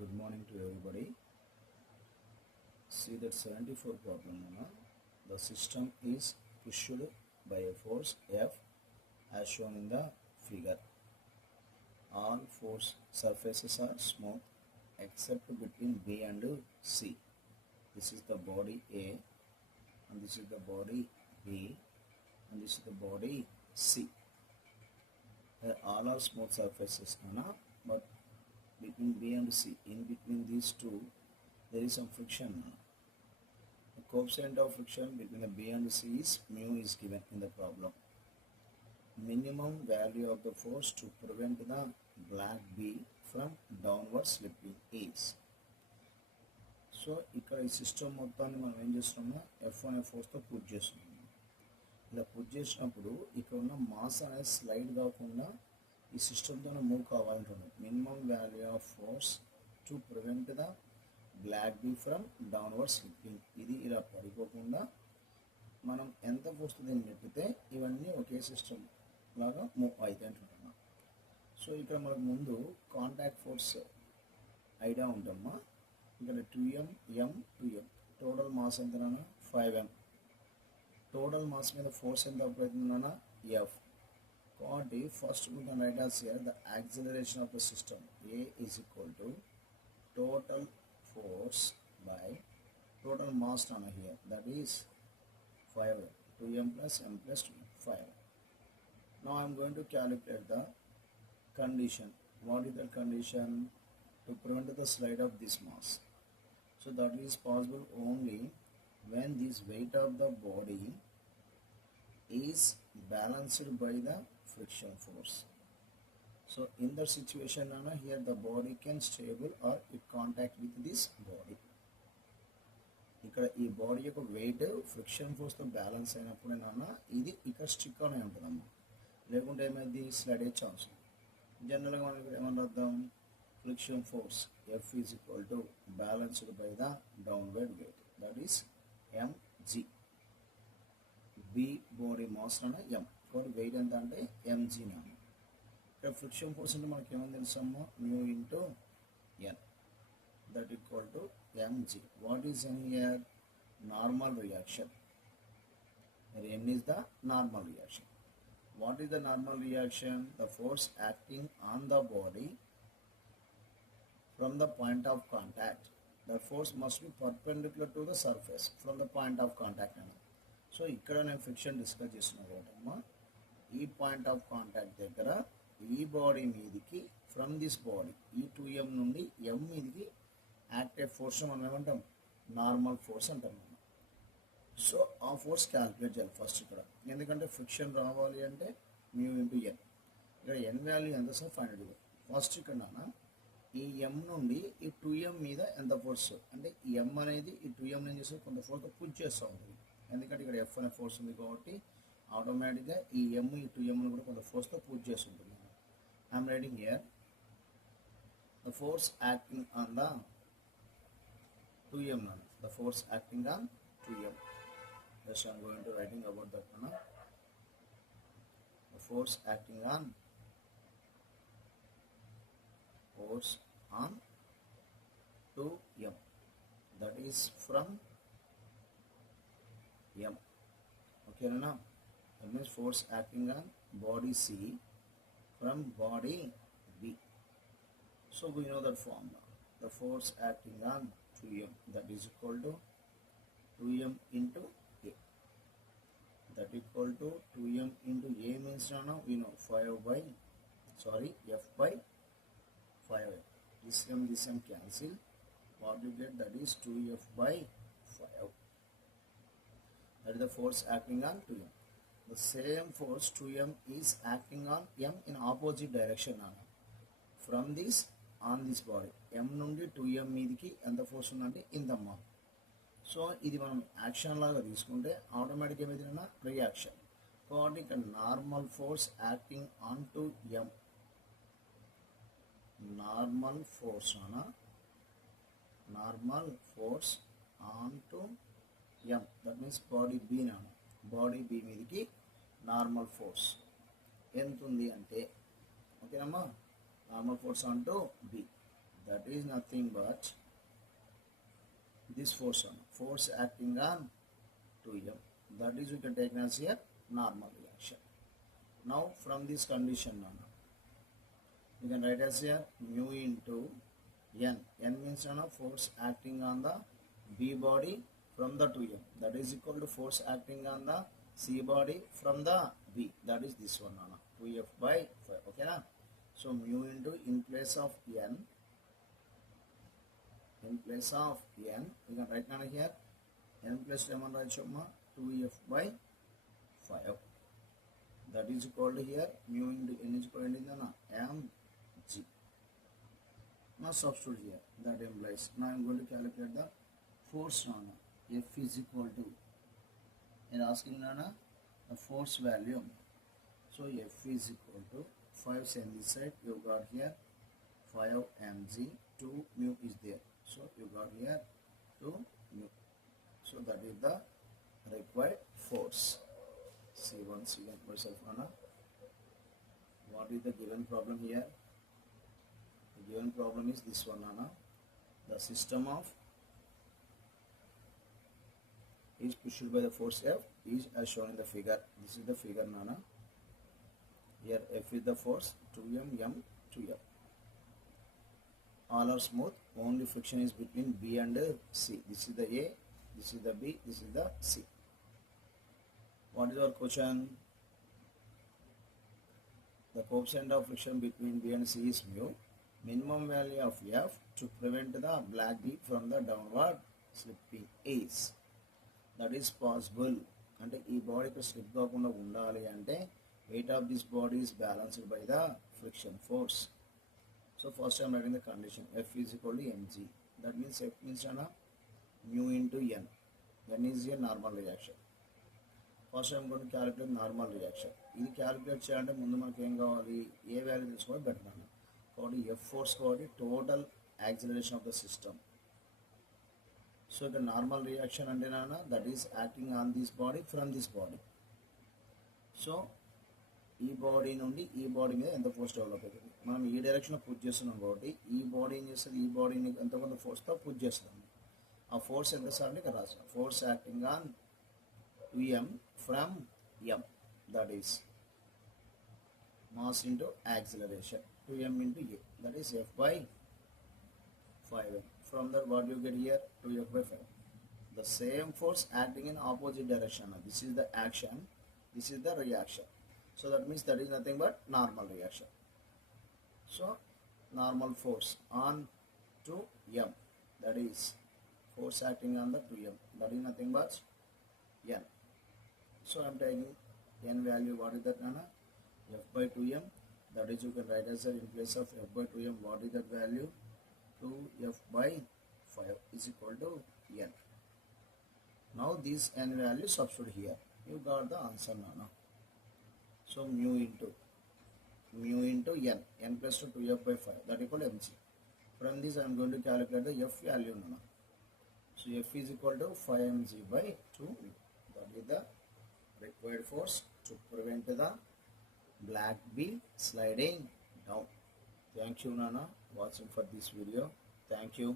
Good morning to everybody. See that 74 problem. The system is pushed by a force F as shown in the figure. All four surfaces are smooth except between B and C. This is the body A and this is the body B and this is the body C. All are smooth surfaces, but between B and C, in between these two, there is some friction. The coefficient of friction between the B and C is mu is given in the problem. Minimum value of the force to prevent the black B from downward slipping is. So ఇక్కడ ఈ సిస్టమ్ మొత్తాన్ని మనం ఏం చేస్తున్నామో F1 ఫోర్స్తో పుష్ చేస్తున్నాం. ఇలా పుష్ చేసినప్పుడు ఇక్కడ ఉన్న మాస్ అనేది స్లైడ్ కాకుండా ఈ సిస్టమ్తోనే మూవ్ కావాలంటున్నాం. Minimum value of force to prevent the block be from downward slipping. ఇది ఇలా పడిపోకుండా మనం ఎంత ఫోర్స్తో దీన్ని నెట్టితే ఇవన్నీ ఒకే సిస్టమ్ లాగా మూవ్ అవుతాయి అంటున్నాం. సో ఇక్కడ మనకు ముందు కాంటాక్ట్ ఫోర్స్ ఐడియా ఉంటమ్మా. ఇక్కడ 2m m 2m total mass ఎంతనా 5m. టోటల్ మాస్ మీద ఫోర్స్ ఎంత అవుతుందన్నా F. కాబట్టి first we can write as here the acceleration of the system A is equal to total force by total mass here, that is 5m. 2m plus m plus 2m 5. Now I am going to calculate the condition. What is the condition? To prevent the slide of this mass. So that is possible only when this weight of the body is balanced by the friction force. So in that situation, here the body can stable or it contact with this body. ఇక్కడ ఈ బాడీ యొక్క wait friction ఫోర్స్తో బ్యాలెన్స్ అయినప్పుడేనా ఇది ఇక్కడ స్టిక్ అనే ఉంటుందమ్మా. లేకుంటే ఏమైంది స్లైడ్ అయ్యే ఛాన్స్. జనరల్గా మనం ఇక్కడ ఏమన్నా అర్థం, friction force F is equal to balanced by the downward weight, that is mg. B body mass అన్న m, కాబట్టి వెయిట్ ఎంత అంటే mg నాన్న. ఇక్కడ ఫ్రిక్షన్ ఫోర్స్ అంటే మనకి ఏమని తెలుసమ్మా, mu into n, that equal to mg. What is n here? Normal reaction. n is the normal reaction. What is the normal reaction? The force acting on the body from the point of contact. The force must be perpendicular to the surface from the point of contact. So ఇక్కడ నేను friction discuss చేస్తున్నా కాబట్టమ్మా, ఈ point of contact దగ్గర ఈ బాడీ మీదికి from this body ఈ 2m నుండి m మీదికి యాక్టివ్ ఫోర్స్ మనం ఏమంటాం, నార్మల్ ఫోర్స్ అంటాం. సో ఆ ఫోర్స్ క్యాల్కులేట్ చేయాలి ఫస్ట్ ఇక్కడ. ఎందుకంటే ఫ్రిక్షన్ రావాలి అంటే మ్యూ ఇంటూ n. ఇక్కడ n వాల్యూ ఎంత సార్ 500. ఫస్ట్ ఇక్కడ నాన్న ఈ m నుండి ఈ 2m మీద ఎంత ఫోర్స్ అంటే ఈ m అనేది ఈ 2m ఏం చేస్తే కొంత ఫోర్స్తో పుష్ చేస్తూ ఉంటుంది. ఎందుకంటే ఇక్కడ F అనే ఫోర్స్ ఉంది కాబట్టి ఆటోమేటిక్గా ఈ m ఈ 2m కూడా కొంత ఫోర్స్తో పుష్ చేస్తుంటుంది. I'm writing here the force acting on the 2m నాన్న. The force acting on 2m. Just I am going to writing about that one. The force acting on 2m, that is from m. Okay, na? That means force acting on body C from body B. So we know that formula. The force acting on 2m, that is equal to 2m into A. That equal to 2m into A means now we know F by 5. This m cancel. What you get, that is 2F by 5. That is the force acting on 2m. The same force 2m is acting on m in opposite direction from this on this body. m నుండి 2m మీదికి ఎంత ఫోర్స్ ఉందంటే ఇంతమ్మా. సో ఇది మనం యాక్షన్ లాగా తీసుకుంటే ఆటోమేటిక్ ఏమైందన్నా రియాక్షన్. కాబట్టి ఇక్కడ normal force acting on to m, normal force on to m, that means body B body B మీదకి నార్మల్ ఫోర్స్ ఎంత ఉంది అంటే, ఓకేనమ్మా, normal force on to B that is nothing but this force on force acting on 2m, that is we can take as here normal reaction. Now from this condition we can write as here mu into n. N means force acting on the B body from the 2m, that is equal to force acting on the C body from the B, that is this one 2f by 5. Okay na? So mu into in place of n, we can write down here n plus 2f by 5, that is equal to here mu into n is equal to mg. Now substitute here, that implies now I am going to calculate the force F is equal to, and asking the force value. So F is equal to 5 send this side, you got here 5 mg, 2 mu is there, so you got here 2 mu, so that is the required force. See once again yourself what is the given problem here? The given problem is this one the system of is pushed by the force F is as shown in the figure. This is the figure here F is the force, 2m, m, 2m. All are smooth, only friction is between B and C. This is the A, this is the B, this is the C. What is our question? The coefficient of friction between B and C is mu. Minimum value of F to prevent the black B from the downward slipping is. That is possible. అంటే ఈ బాడీకి స్లిప్ కాకుండా ఉండాలి అంటే weight of this body is balanced by the friction force. So first I am writing the condition F is equal to mg. That means F means mu into n. N is a normal reaction. First I am going to calculate normal reaction. ఇది క్యాలిక్యులేట్ చేయాలంటే ముందు మనకి ఏం కావాలి, ఏ వాల్యూ తీసుకోవాలి బెటర్ కాబట్టి F force కాబట్టి total acceleration of the system. So the normal reaction అంటే that is acting on this body from this body. So ఈ బాడీ నుండి ఈ బాడీ మీద ఎంత ఫోర్స్ డెవలప్ అవుతుంది, మనం ఈ డైరెక్షన్లో పుష్ చేస్తున్నాం కాబట్టి ఈ బాడీ ఏం చేస్తుంది, ఈ బాడీని ఎంత కొంత ఫోర్స్తో పుష్ చేస్తుంది. ఆ ఫోర్స్ ఎంత సార్ అంటే ఇక్కడ రాస్తాం force acting on 2m from m, that is mass into acceleration 2m into a, that is F by 5m. From that what you get here 2f by 5. The same force acting in opposite direction. This is the action, this is the reaction. So that means that is nothing but normal reaction. So normal force on 2m, that is force acting on the 2m, that is nothing but n. So I am taking n value, what is that F by 2m, that is you can write as in place of F by 2m what is that value, 2f by 5 is equal to n. Now this n value substitute here, you got the answer now. So mu into n, n plus 2f by 5, that equal to mg. From this I am going to calculate the F value now. So F is equal to 5mg by 2 mu. That is the required force to prevent the black bee sliding down. Thank you watching for this video. Thank you.